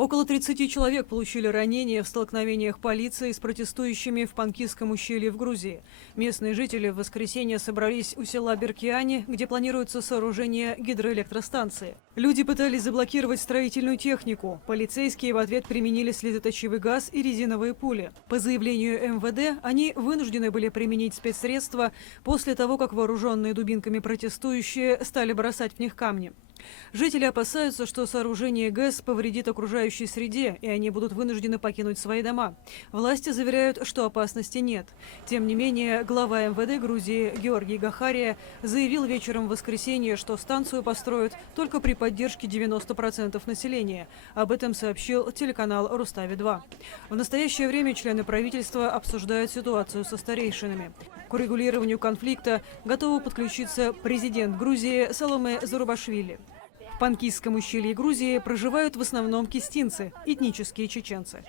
Около 30 человек получили ранения в столкновениях полиции с протестующими в Панкисском ущелье в Грузии. Местные жители в воскресенье собрались у села Беркиани, где планируется сооружение гидроэлектростанции. Люди пытались заблокировать строительную технику. Полицейские в ответ применили слезоточивый газ и резиновые пули. По заявлению МВД, они вынуждены были применить спецсредства после того, как вооруженные дубинками протестующие стали бросать в них камни. Жители опасаются, что сооружение ГЭС повредит окружающей среде, и они будут вынуждены покинуть свои дома. Власти заверяют, что опасности нет. Тем не менее, глава МВД Грузии Георгий Гахария заявил вечером в воскресенье, что станцию построят только при поддержке 90% населения. Об этом сообщил телеканал Рустави-2. В настоящее время члены правительства обсуждают ситуацию со старейшинами. К урегулированию конфликта готовы подключиться президент Грузии Саломе Зурабашвили. В Панкисском ущелье Грузии проживают в основном кистинцы, этнические чеченцы.